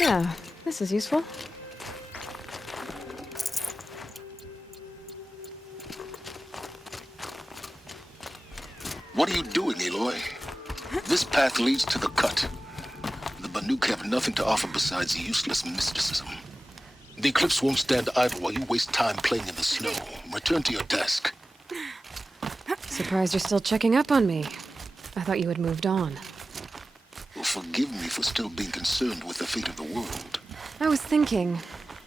Yeah, this is useful. What are you doing, Aloy? This path leads to the cut. The Banuk have nothing to offer besides useless mysticism. The Eclipse won't stand idle while you waste time playing in the snow. Return to your desk. Surprised you're still checking up on me. I thought you had moved on. Well, forgive me for still being concerned with the fate of the world. I was thinking,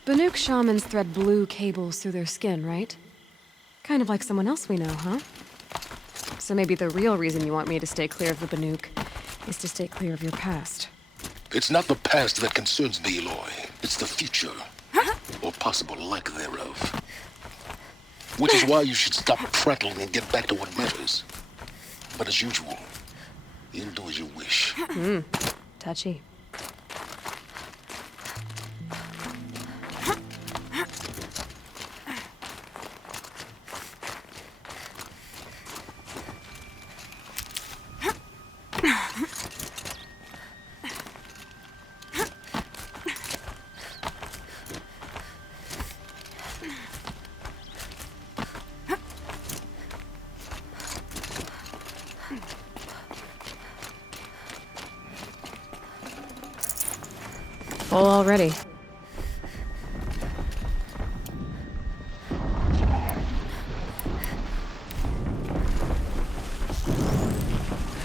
Banuk shamans thread blue cables through their skin, right? Kind of like someone else we know, huh? So maybe the real reason you want me to stay clear of the Banuk is to stay clear of your past. It's not the past that concerns me, Aloy. It's the future. Or possible lack thereof. Which is why you should stop prattling and get back to what matters. But as usual, you'll do as you wish. Touchy. Full already.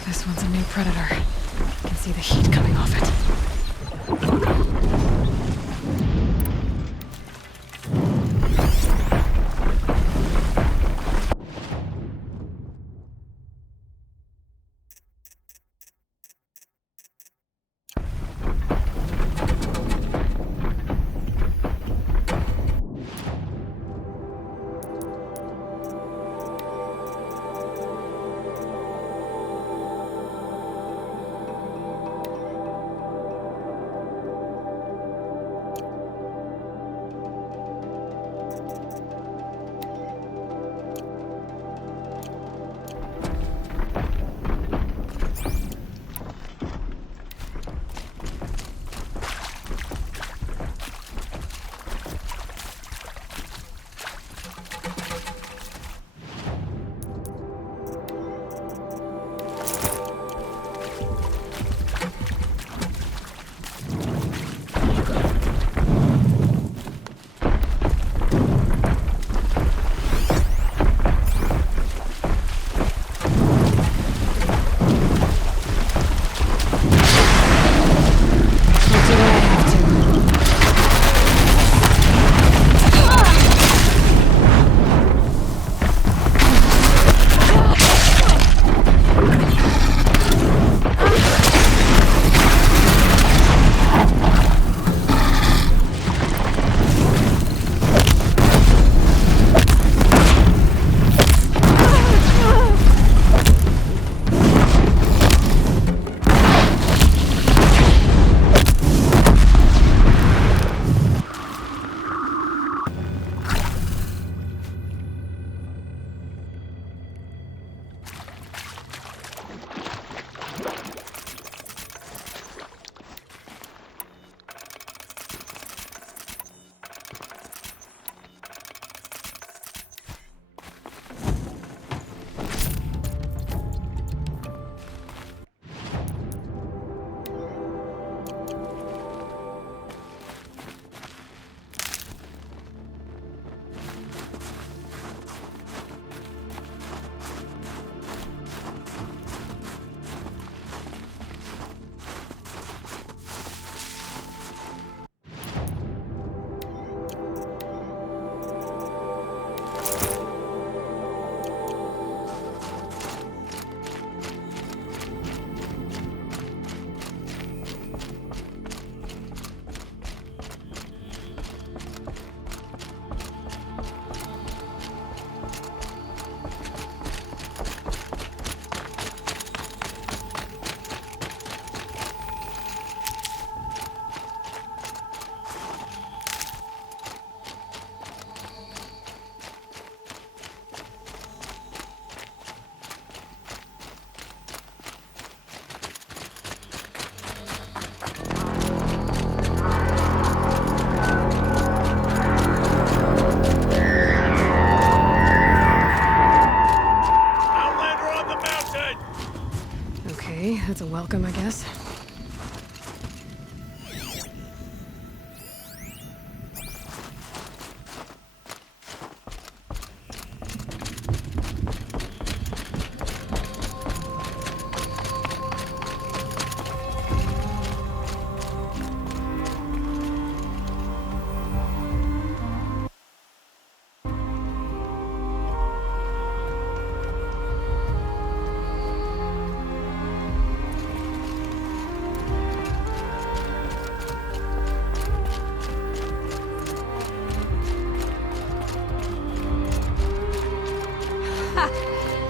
This one's a new predator. I can see the heat coming off it.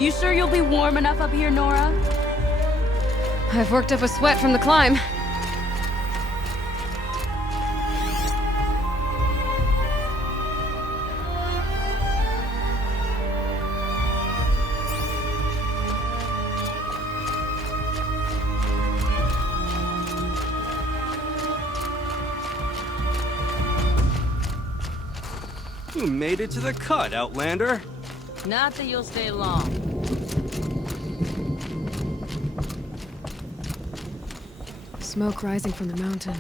You sure you'll be warm enough up here, Nora? I've worked up a sweat from the climb. You made it to the cut, Outlander. Not that you'll stay long. Smoke rising from the mountain.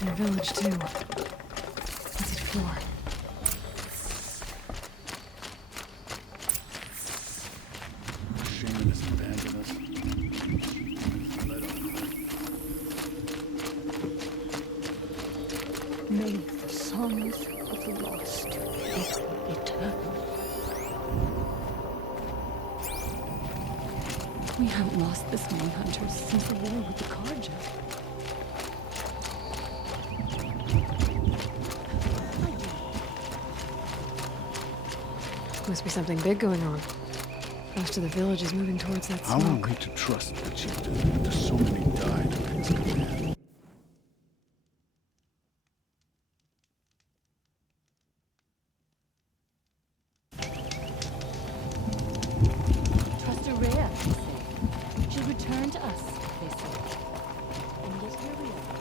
And a village, too. What's it for? Shame has abandoned us. Let on. May the songs of the lost be eternal. We haven't lost this many hunters since the war with the Carja. Must be something big going on. Most of the village is moving towards that How are smoke. we to trust the chieftain after so many died under his command? Trust Araya, they say. She'll return to us, they say. And yet here we are.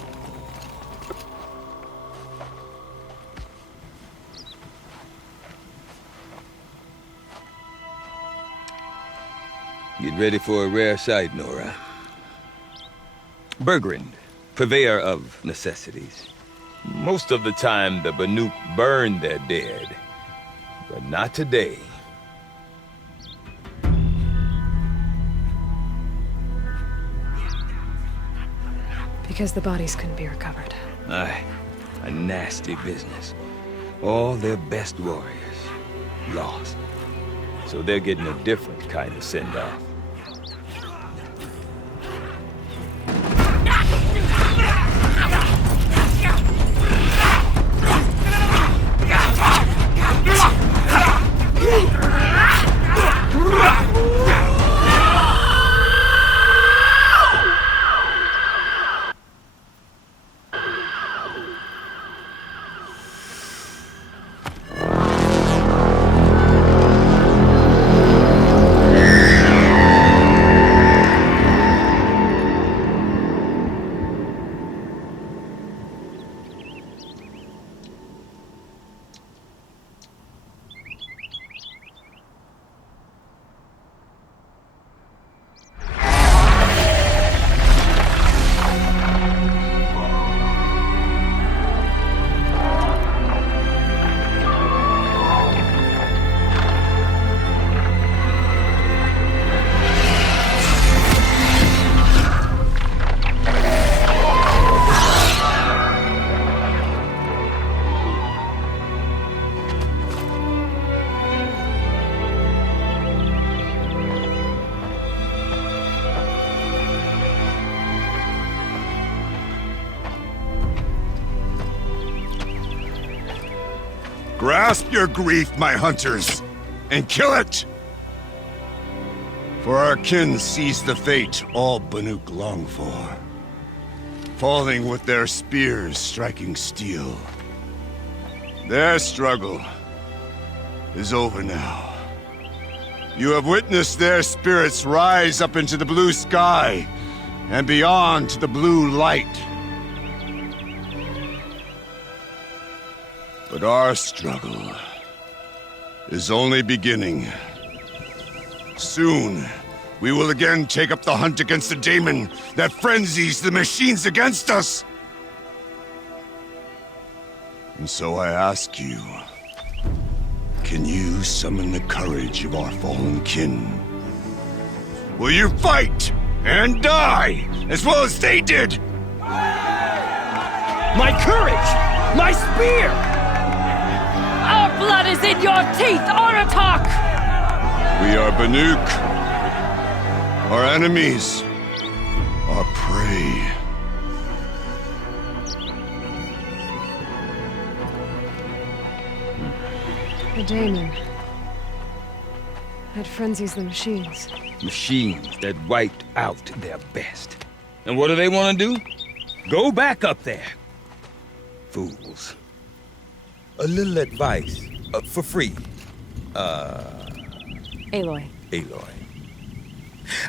Get ready for a rare sight, Nora. Bergrand, purveyor of necessities. Most of the time, the Banuk burn their dead. But not today. Because the bodies couldn't be recovered. Aye, a nasty business. All their best warriors lost. So they're getting a different kind of send-off. Grasp your grief, my hunters, and kill it! For our kin sees the fate all Banuk long for, falling with their spears striking steel. Their struggle is over now. You have witnessed their spirits rise up into the blue sky and beyond to the blue light. But our struggle is only beginning. Soon, we will again take up the hunt against the daemon that frenzies the machines against us. And so I ask you, can you summon the courage of our fallen kin? Will you fight and die as well as they did? My courage! My spear! Our blood is in your teeth, Aratak! We are Banuk. Our enemies are prey. The daemon. It frenzies the machines. Machines that wiped out their best. And what do they want to do? Go back up there. Fools. A little advice, for free. Aloy. Aloy.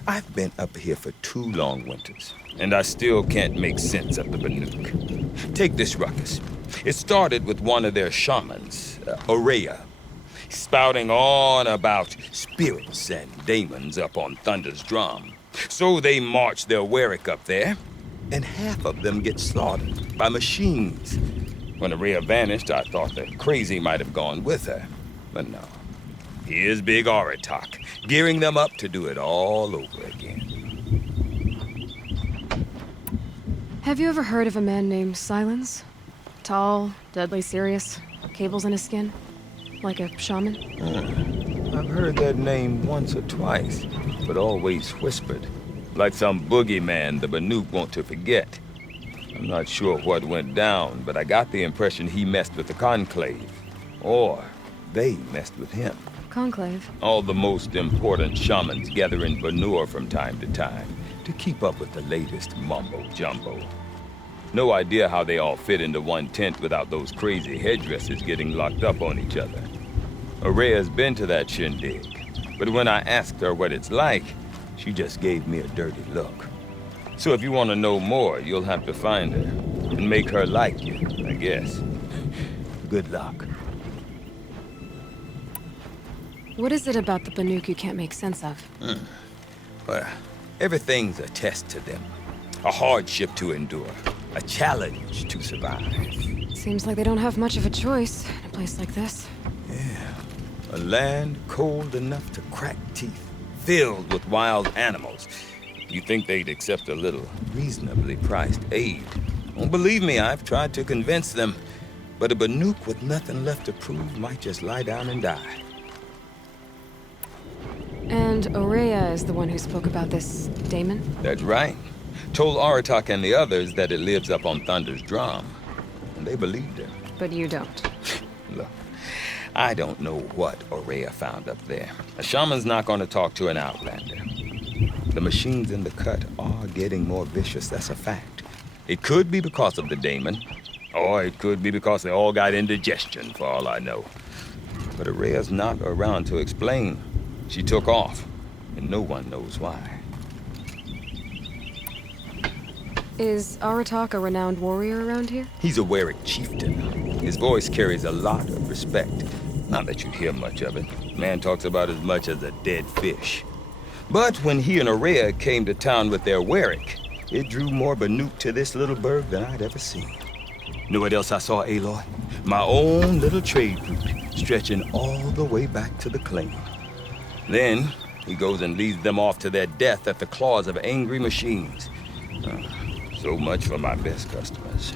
I've been up here for 2 long winters, and I still can't make sense of the Banuk. Take this ruckus. It started with one of their shamans, Aurea, spouting on about spirits and demons up on Thunder's drum. So they march their Warwick up there, and half of them get slaughtered by machines. When Aurea vanished, I thought that Crazy might have gone with her, but no. Here's Big Aratak, gearing them up to do it all over again. Have you ever heard of a man named Silence? Tall, deadly serious, cables in his skin? Like a shaman? I've heard that name once or twice, but always whispered. Like some boogeyman the Banuk want to forget. I'm not sure what went down, but I got the impression he messed with the Conclave. Or they messed with him. Conclave? All the most important shamans gather in Banur from time to time to keep up with the latest mumbo-jumbo. No idea how they all fit into one tent without those crazy headdresses getting locked up on each other. Aurea's been to that shindig, but when I asked her what it's like, she just gave me a dirty look. So if you want to know more, you'll have to find her and make her like you, I guess. Good luck. What is it about the Banuk you can't make sense of? Well, everything's a test to them. A hardship to endure. A challenge to survive. Seems like they don't have much of a choice in a place like this. Yeah. A land cold enough to crack teeth, filled with wild animals. You think they'd accept a little reasonably priced aid? Don't believe me, I've tried to convince them. But a Banuk with nothing left to prove might just lie down and die. And Aurea is the one who spoke about this daemon? That's right. Told Aratak and the others that it lives up on Thunder's drum. And they believed her. But you don't. Look, I don't know what Aurea found up there. A shaman's not going to talk to an outlander. The machines in the cut are getting more vicious, that's a fact. It could be because of the daemon, or it could be because they all got indigestion, for all I know. But Aurea's not around to explain. She took off, and no one knows why. Is Aratak a renowned warrior around here? He's a Warwick chieftain. His voice carries a lot of respect. Not that you'd hear much of it. Man talks about as much as a dead fish. But when he and Aurea came to town with their Warwick, it drew more Banuk to this little burg than I'd ever seen. Know what else I saw, Aloy? My own little trade route, stretching all the way back to the claim. Then, he goes and leads them off to their death at the claws of angry machines. So much for my best customers.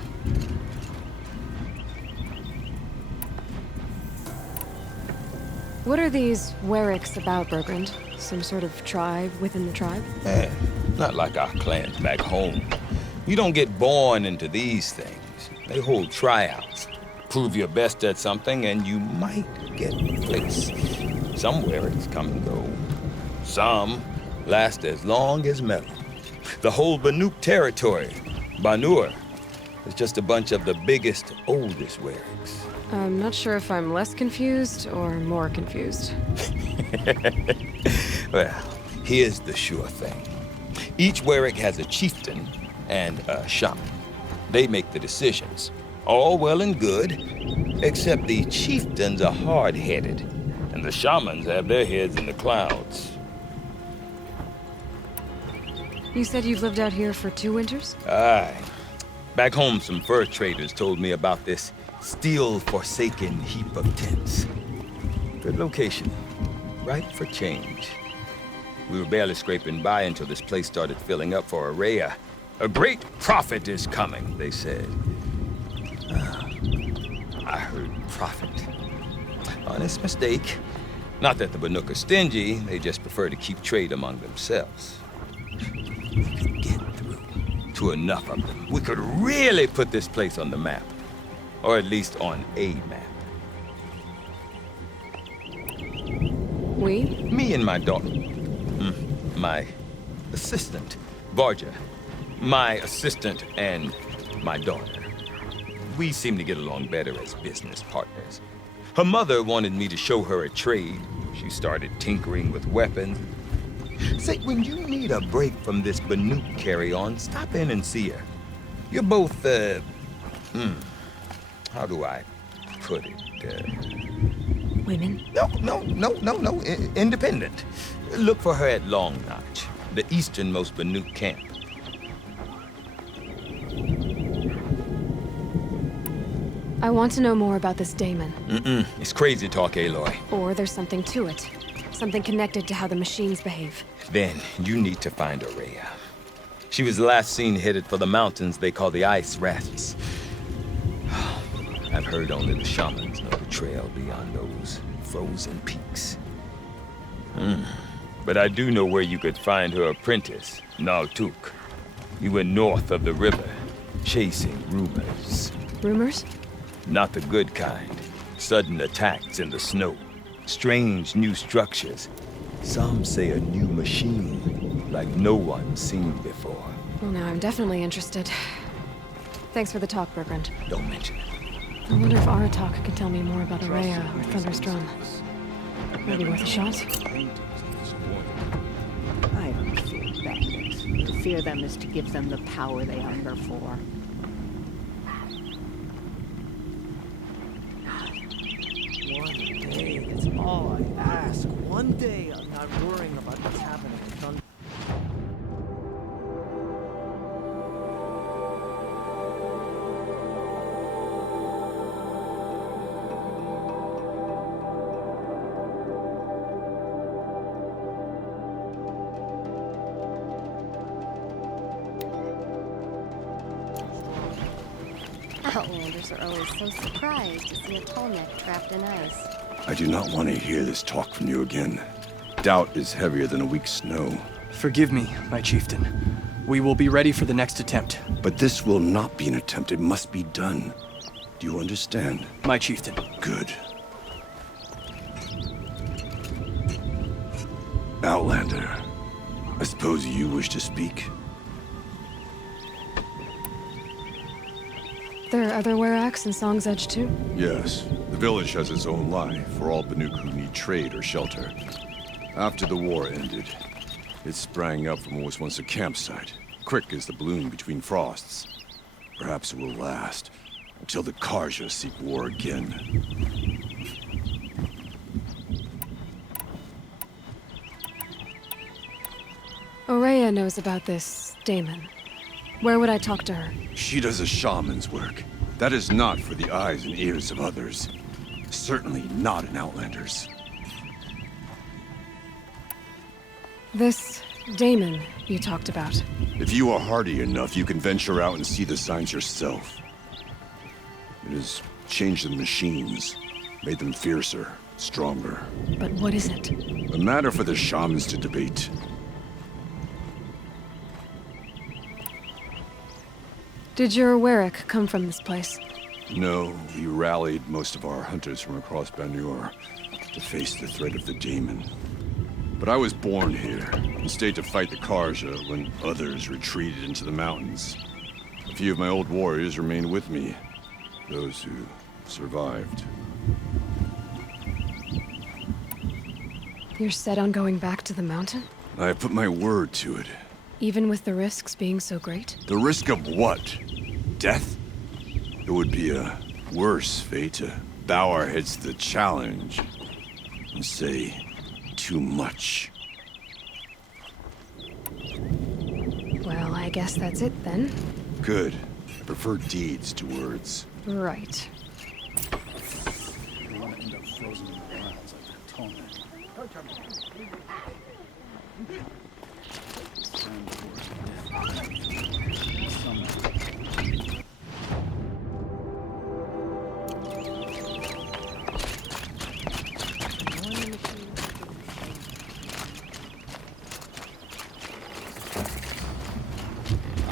What are these Warwicks about, Bergrand? Some sort of tribe within the tribe? Not like our clans back home. You don't get born into these things. They hold tryouts. Prove your best at something and you might get a place. Some Warwicks come and go. Some last as long as metal. The whole Banuk territory, Banur, is just a bunch of the biggest, oldest Warwicks. I'm not sure if I'm less confused or more confused. Well, here's the sure thing. Each Warwick has a chieftain and a shaman. They make the decisions. All well and good, except the chieftains are hard-headed, and the shamans have their heads in the clouds. You said you've lived out here for 2 winters? Aye. Back home, some fur traders told me about this steel-forsaken heap of tents. Good location. Ripe for change. We were barely scraping by until this place started filling up for Aurea. A great prophet is coming, they said. I heard prophet. Honest mistake. Not that the Banuk are stingy, they just prefer to keep trade among themselves. We could get through to enough of them. We could really put this place on the map. Or at least on a map. We? Me and my daughter. My assistant, Varja. My assistant and my daughter. We seem to get along better as business partners. Her mother wanted me to show her a trade. She started tinkering with weapons. Say, when you need a break from this Banuk carry-on, stop in and see her. You're both, how do I put it? Women? No. Independent. Look for her at Long Notch, the easternmost Banuk camp. I want to know more about this Damon. It's crazy talk, Aloy. Or there's something to it. Something connected to how the machines behave. Then you need to find Aurea. She was last seen headed for the mountains they call the Ice Rasps. I've heard only the shamans know the trail beyond those frozen peaks. But I do know where you could find her apprentice, Naltuk. He went north of the river, chasing rumors. Rumors? Not the good kind. Sudden attacks in the snow. Strange new structures. Some say a new machine, like no one's seen before. Well, now I'm definitely interested. Thanks for the talk, Bergrand. Don't mention it. I wonder if Aratak can tell me more about Aurea or Thunder's drum. Maybe worth a shot? I don't fear bandits. To fear them is to give them the power they hunger for. One day, it's all I ask. One day I'm not worrying about what's happening in Thunder. Outlanders are always so surprised to see a tallneck trapped in ice. I do not want to hear this talk from you again. Doubt is heavier than a week's snow. Forgive me, my chieftain. We will be ready for the next attempt. But this will not be an attempt. It must be done. Do you understand? My chieftain. Good. Outlander, I suppose you wish to speak? There are other Weraks in Song's Edge too? Yes. The village has its own life for all Banuk who need trade or shelter. After the war ended, it sprang up from what was once a campsite, quick as the bloom between frosts. Perhaps it will last until the Karja seek war again. Aurea knows about this Damon. Where would I talk to her? She does a shaman's work. That is not for the eyes and ears of others. Certainly not an Outlander's. This Damon you talked about. If you are hardy enough, you can venture out and see the signs yourself. It has changed the machines, made them fiercer, stronger. But what is it? A matter for the shamans to debate. Did your Werak come from this place? No, we rallied most of our hunters from across Banur to face the threat of the Daemon. But I was born here and stayed to fight the Karja when others retreated into the mountains. A few of my old warriors remained with me, those who survived. You're set on going back to the mountain? I have put my word to it. Even with the risks being so great? The risk of what? Death? It would be a worse fate to bow our heads to the challenge and say too much. Well, I guess that's it then. Good. I prefer deeds to words. Right. You want to end up frozen in the clouds like that tall man.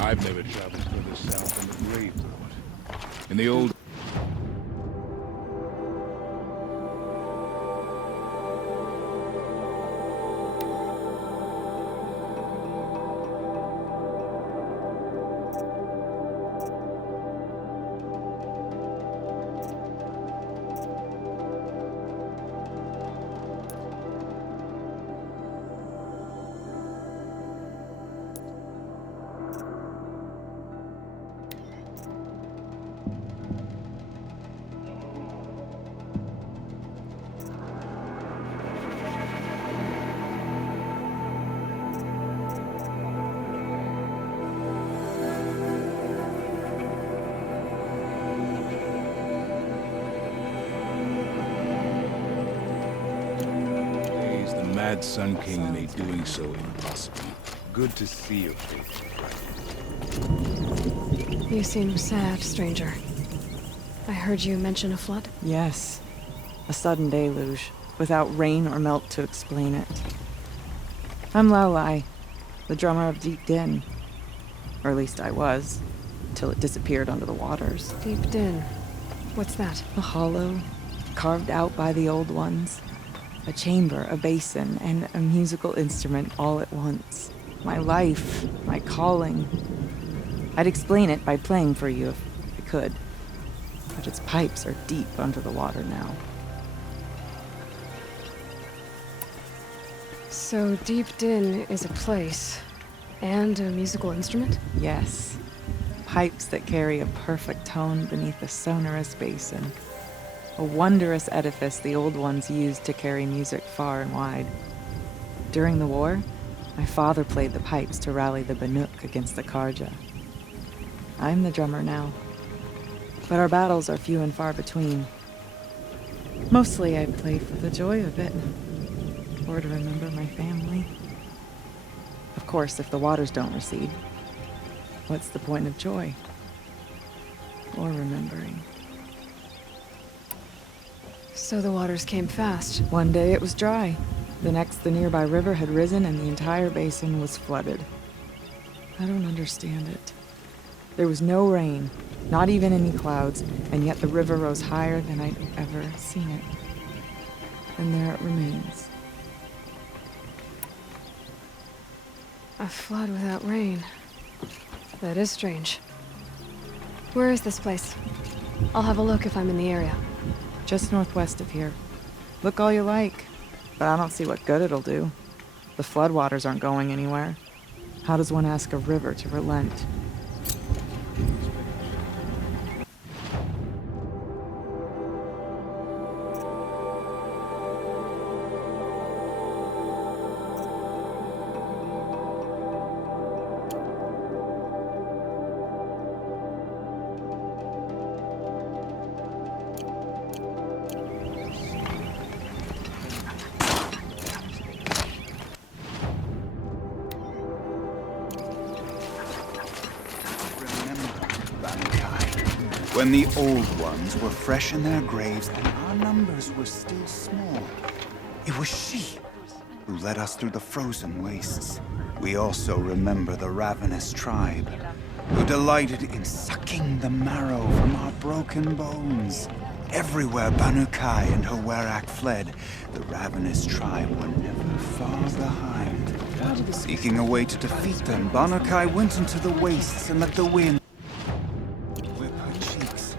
I've never traveled further south than the Grave Road. In the old... Mad Sun King made doing so impossible. Good to see your face. You seem sad, stranger. I heard you mention a flood. Yes. A sudden deluge, without rain or melt to explain it. I'm Lao Lai, the drummer of Deep Din. Or at least I was, till it disappeared under the waters. Deep Din. What's that? A hollow, carved out by the old ones. A chamber, a basin, and a musical instrument all at once. My life, my calling. I'd explain it by playing for you if I could. But its pipes are deep under the water now. So Deep Din is a place, and a musical instrument? Yes. Pipes that carry a perfect tone beneath a sonorous basin. A wondrous edifice the old ones used to carry music far and wide. During the war, my father played the pipes to rally the Banuk against the Karja. I'm the drummer now. But our battles are few and far between. Mostly I play for the joy of it. Or to remember my family. Of course, if the waters don't recede, what's the point of joy? Or remembering? So the waters came fast. One day it was dry. The next, the nearby river had risen and the entire basin was flooded. I don't understand it. There was no rain, not even any clouds, and yet the river rose higher than I'd ever seen it. And there it remains. A flood without rain. That is strange. Where is this place? I'll have a look if I'm in the area. Just northwest of here. Look all you like, but I don't see what good it'll do. The floodwaters aren't going anywhere. How does one ask a river to relent? When the old ones were fresh in their graves and our numbers were still small. It was she who led us through the frozen wastes. We also remember the ravenous tribe, who delighted in sucking the marrow from our broken bones. Everywhere Banukai and her Werak fled, the ravenous tribe were never far behind. Seeking a way to defeat them, Banukai went into the wastes and let the wind whip her cheeks.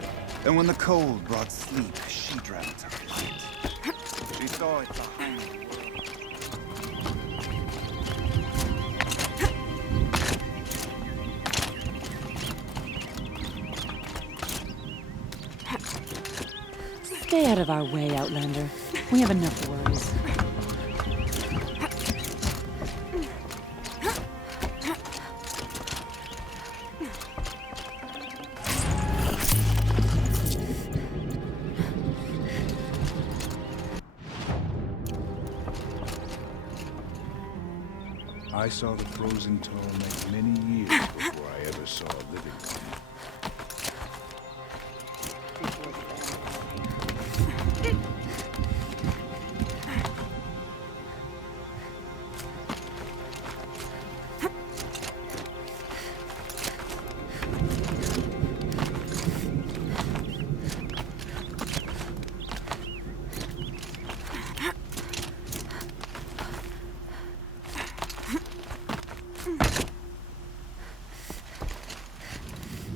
And when the cold brought sleep, she drank her light. She saw it behind the Stay out of our way, Outlander. We have enough worries. I saw the frozen tallneck many years before I ever saw a living one.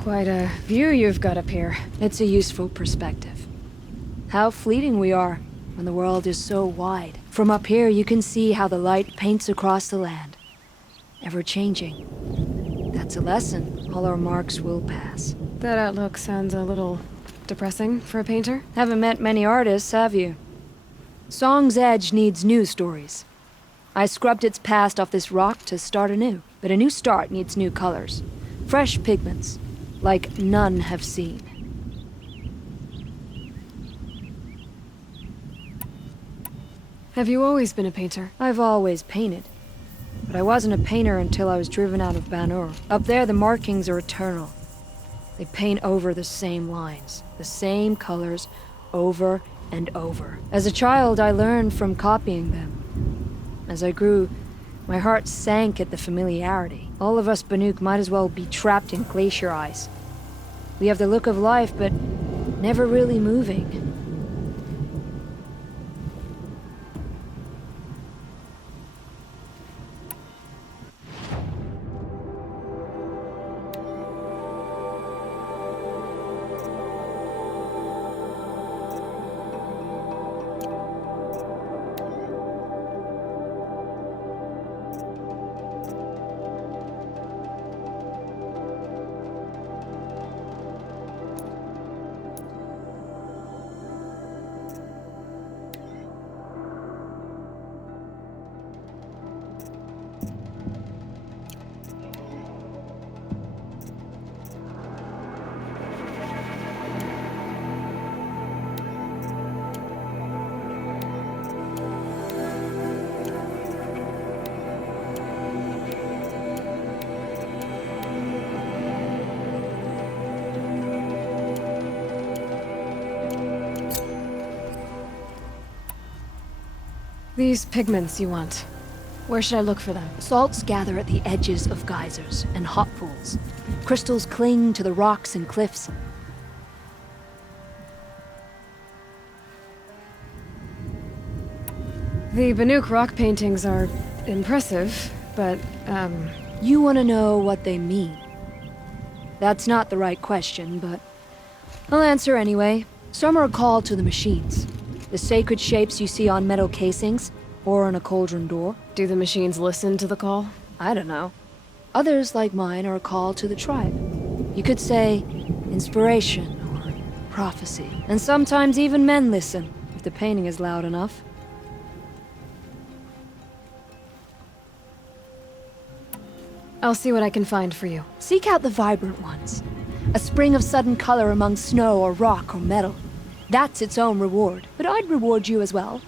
Quite a view you've got up here. It's a useful perspective. How fleeting we are when the world is so wide. From up here, you can see how the light paints across the land. Ever changing. That's a lesson. All our marks will pass. That outlook sounds a little depressing for a painter. Haven't met many artists, have you? Song's Edge needs new stories. I scrubbed its past off this rock to start anew. But a new start needs new colors. Fresh pigments. Like none have seen. Have you always been a painter? I've always painted. But I wasn't a painter until I was driven out of Banur. Up there, the markings are eternal. They paint over the same lines, the same colors, over and over. As a child, I learned from copying them. As I grew, my heart sank at the familiarity. All of us Banuk might as well be trapped in glacier ice. We have the look of life, but never really moving. These pigments you want. Where should I look for them? Salts gather at the edges of geysers and hot pools. Crystals cling to the rocks and cliffs. The Banuk rock paintings are impressive, but, You want to know what they mean. That's not the right question, but I'll answer anyway. Some are called to the machines. The sacred shapes you see on metal casings, or on a cauldron door. Do the machines listen to the call? I don't know. Others, like mine, are a call to the tribe. You could say inspiration or prophecy. And sometimes even men listen, if the painting is loud enough. I'll see what I can find for you. Seek out the vibrant ones. A spring of sudden color among snow or rock or metal. That's its own reward. But I'd reward you as well.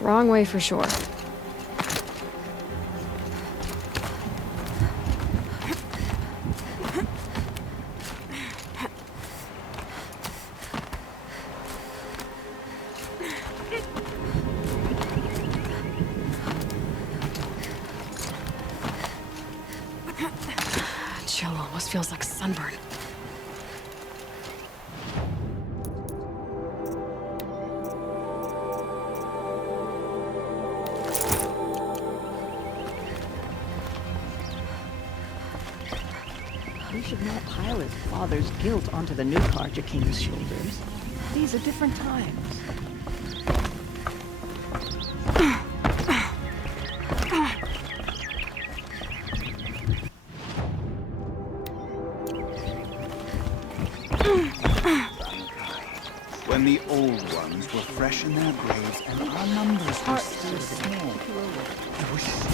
Wrong way for sure. Chill almost feels like sunburn. We should not pile his father's guilt onto the new Karja King's shoulders. These are different times. When the old ones were fresh in their graves and our numbers were still small. It was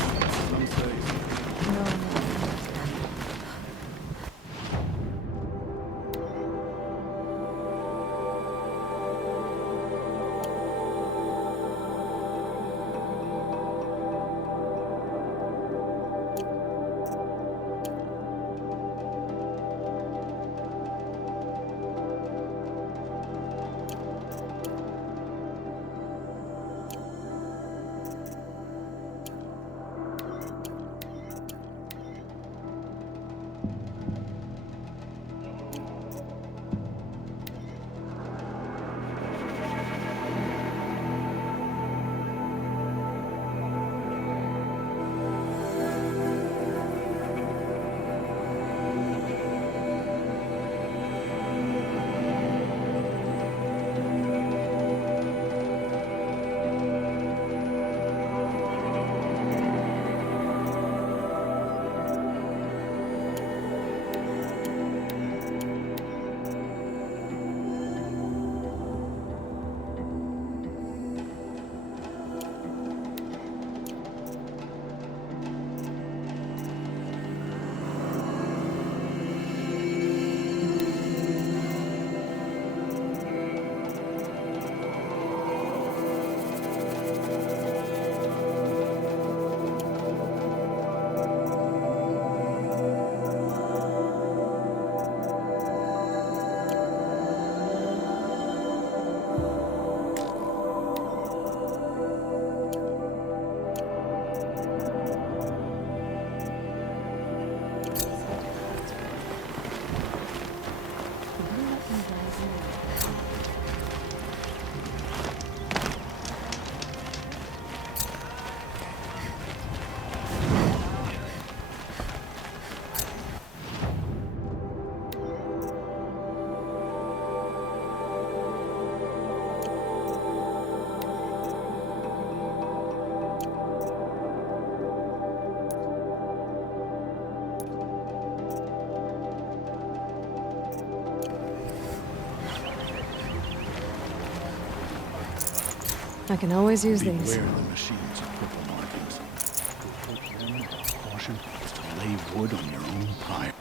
I can always use these. Beware the machines of purple markings. To approach them with caution is to lay wood on your own fire.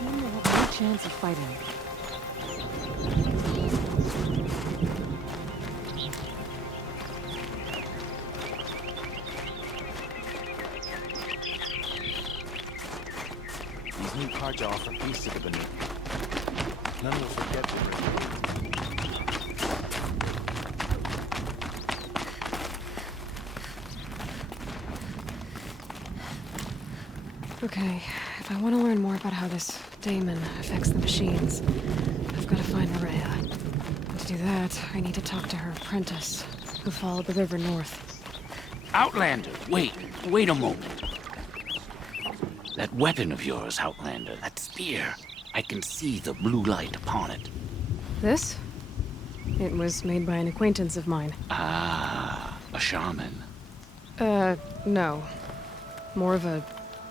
No chance of fighting. These new cards offer peace to the Banu. None will forget the Okay, if I want to learn more about how this daemon affects the machines, I've got to find Maria. And to do that, I need to talk to her apprentice, who followed the river north. Outlander, wait a moment. That weapon of yours, Outlander, that spear, I can see the blue light upon it. This? It was made by an acquaintance of mine. Ah, a shaman. No. More of a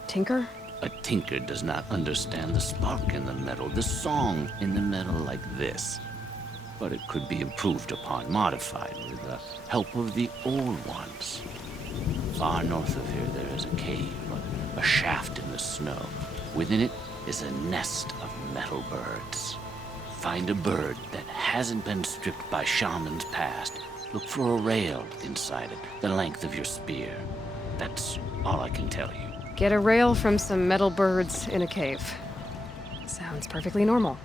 tinker? A tinker does not understand the spark in the metal, the song in the metal like this. But it could be improved upon, modified with the help of the old ones. Far north of here there is a cave, a shaft in the snow. Within it is a nest of metal birds. Find a bird that hasn't been stripped by shamans past. Look for a rail inside it, the length of your spear. That's all I can tell you. Get a rail from some metal birds in a cave. Sounds perfectly normal.